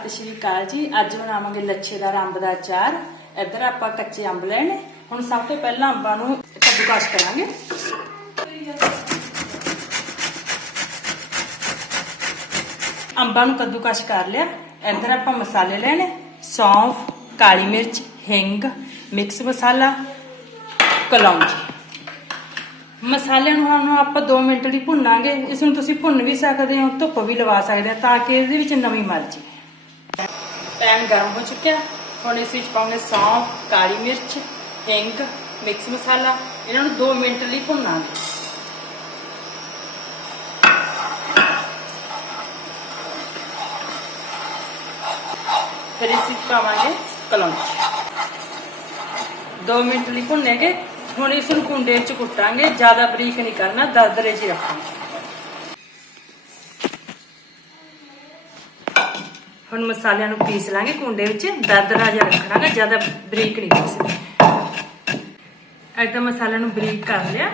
ਸਤਿ ਸ਼੍ਰੀ ਅਕਾਲ ਜੀ। ਅੱਜ ਬਣਾਵਾਂਗੇ ਲੱਛੇਦਾਰ ਅੰਬ ਦਾ ਅਚਾਰ। ਇੱਧਰ ਆਪਾਂ ਕੱਚੇ ਅੰਬ ਲੈਣੇ। ਹੁਣ ਸਭ ਤੋਂ ਪਹਿਲਾਂ ਅੰਬਾਂ ਨੂੰ ਕੱਦੂਕਸ ਕਰਾਂਗੇ। ਅੰਬਾਂ ਨੂੰ ਕੱਦੂਕਸ ਕਰ ਲਿਆ। ਇੱਧਰ ਆਪਾਂ ਮਸਾਲੇ ਲੈਣੇ। ਸੌਂਫ, ਕਾਲੀ ਮਿਰਚ, ਹਿੰਗ, ਮਿਕਸ ਮਸਾਲਾ, ਕਲੌਂਜੀ। ਮਸਾਲਿਆਂ ਨੂੰ ਹੁਣ ਆਪਾਂ 2 ਮਿੰਟ ਲਈ ਭੁੰਨਾਂਗੇ। ਇਸ ਨੂੰ ਤੁਸੀਂ ਭੁੰਨ ਵੀ ਸਕਦੇ ਹੋ, ਧੁੱਪ ਵੀ ਲਵਾ ਸਕਦੇ ਹੋ ਤਾਂ ਕਿ ਇਹਦੇ ਵਿੱਚ ਨਵੀਂ ਮਰਜ਼ੀ ਪੈਨ ਗਰਮ ਹੋ ਚੁੱਕਿਆ। ਹੁਣ ਇਸ ਵਿੱਚ ਪਾਉਂਗੇ ਸੌਂਫ, ਕਾਲੀ ਮਿਰਚ, ਹਿੰਗ, ਮਿਕਸ ਮਸਾਲਾ। ਇਹਨਾਂ ਨੂੰ 2 ਮਿੰਟ ਲਈ ਭੁੰਨਾਂਗੇ। ਫਿਰ ਇਸ ਵਿੱਚ ਪਾਵਾਂਗੇ ਕਲੌਂਜੀ 2 ਮਿੰਟ ਲਈ ਭੁੰਨੇਗੇ। ਹੁਣ ਇਸ ਨੂੰ ਕੁੰਡੇ 'ਚ ਕੁੱਟਾਂਗੇ। ਜ਼ਿਆਦਾ ਬਰੀਕ ਨਹੀਂ ਕਰਨਾ, ਦਰਦਰੇ 'ਚ ਹੀ ਰੱਖਾਂਗੇ। ਹੁਣ ਮਸਾਲਿਆਂ ਨੂੰ ਪੀਸ ਲਾਂਗੇ ਕੁੰਡੇ ਵਿੱਚ। ਦਰਦਰਾ ਜਿਹਾ ਰੱਖਣਾਗਾ, ਜ਼ਿਆਦਾ ਬਰੀਕ ਨਹੀਂ ਪੀਸਣਾ ਐਦਾਂ ਮਸਾਲਿਆਂ ਨੂੰ ਬਰੀਕ ਕਰ ਲਿਆ।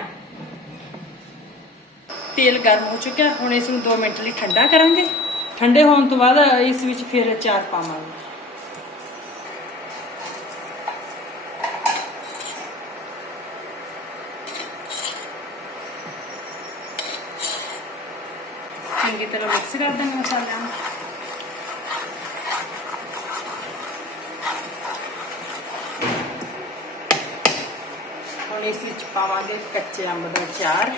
ਤੇਲ ਗਰਮ ਹੋ ਚੁੱਕਿਆ, ਹੁਣ ਇਸ ਨੂੰ 2 ਮਿੰਟ ਲਈ ਠੰਡਾ ਕਰਾਂਗੇ। ਠੰਡੇ ਹੋਣ ਤੋਂ ਬਾਅਦ ਇਸ ਵਿੱਚ ਫਿਰ ਅਚਾਰ ਪਾਵਾਂਗੇ। ਚੰਗੀ ਤਰ੍ਹਾਂ ਮਿਕਸ ਕਰ ਦਾਂਗੇ ਮਸਾਲਿਆਂ ਨੂੰ। ਇਸ ਵਿੱਚ ਪਾਵਾਂਗੇ ਕੱਚੇ ਅੰਬ ਦਾ ਅਚਾਰ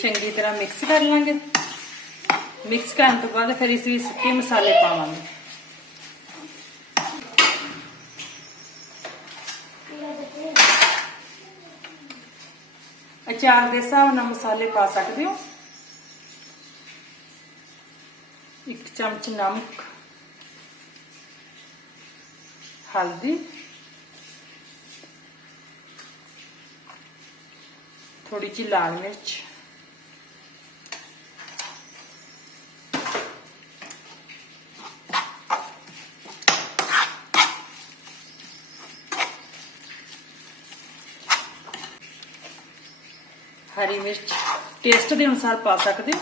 ਚੰਗੀ ਤਰ੍ਹਾਂ ਮਿਕਸ ਕਰ ਲਾਂਗੇ ਮਿਕਸ ਕਰਨ ਤੋਂ ਬਾਅਦ ਫਿਰ ਇਸ ਵਿੱਚ ਸੁੱਕੇ ਮਸਾਲੇ ਪਾਵਾਂਗੇ ਅਚਾਰ ਦੇ ਹਿਸਾਬ ਨਾਲ ਮਸਾਲੇ ਪਾ ਸਕਦੇ ਹੋ। ਇੱਕ ਚਮਚ ਨਮਕ, ਹਲਦੀ ਥੋੜੀ ਜਿਹੀ ਲਾਲ ਮਿਰਚ। ਹਰੀ ਮਿਰਚ। ਟੇਸਟ ਦੇ ਅਨੁਸਾਰ ਪਾ ਸਕਦੇ ਹੋ।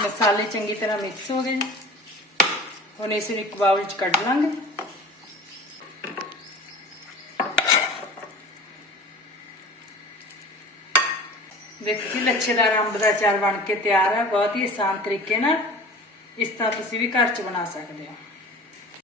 ਮਸਾਲੇ ਚੰਗੀ ਤਰ੍ਹਾਂ ਮਿਕਸ ਹੋ ਗਏ। ਹੁਣ ਇਸ ਨੂੰ ਇੱਕ ਬਾਉਲ ਚ ਕੱਢ ਲਾਂਗੇ। ਦੇਖੋ ਜੀ ਲੱਛੇਦਾਰ ਅੰਬ ਦਾ ਅਚਾਰ ਬਣ ਕੇ ਤਿਆਰ ਹੈ ਬਹੁਤ ਹੀ ਆਸਾਨ ਤਰੀਕੇ ਨਾਲ ਇਸ ਤਰ੍ਹਾਂ ਤੁਸੀਂ ਵੀ ਘਰ ਚ ਬਣਾ ਸਕਦੇ ਹੋ।